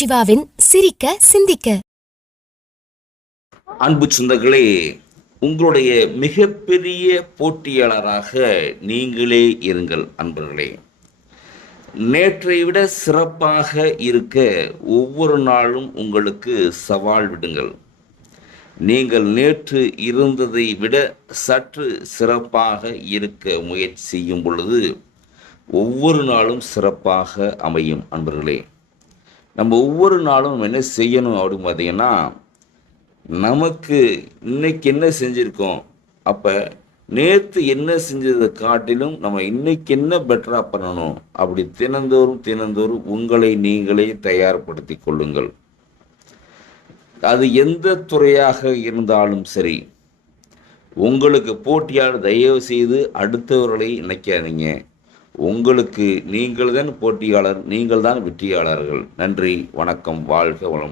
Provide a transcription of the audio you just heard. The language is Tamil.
சிவாவின் சிரிக்க சிந்திக்க. அன்பு சொந்தங்களே, உங்களுடைய மிகப்பெரிய போட்டியாளராக நீங்களே இருங்கள். அன்பர்களே, நேற்றை விட சிறப்பாக இருக்க ஒவ்வொரு நாளும் உங்களுக்கு சவால் விடுங்கள். நீங்கள் நேற்று இருந்ததை விட சற்று சிறப்பாக இருக்க முயற்சி செய்யும் பொழுது ஒவ்வொரு நாளும் சிறப்பாக அமையும். அன்பர்களே, நம்ம ஒவ்வொரு நாளும் நம்ம என்ன செய்யணும் அப்படின்னு பார்த்தீங்கன்னா, நமக்கு இன்னைக்கு என்ன செஞ்சுருக்கோம், அப்போ நேற்று என்ன செஞ்சதை காட்டிலும் நம்ம இன்னைக்கு என்ன பெட்டராக பண்ணணும், அப்படி தினந்தோறும் உங்களை நீங்களே தயார்படுத்தி கொள்ளுங்கள். அது எந்த துறையாக இருந்தாலும் சரி, உங்களுக்கு போட்டியாளர் தயவு செய்து அடுத்தவர்களை நினைக்காதீங்க. உங்களுக்கு நீங்கள் தான் போட்டியாளர், நீங்கள் தான் வெற்றியாளர்கள். நன்றி, வணக்கம், வாழ்க வளமுடன்.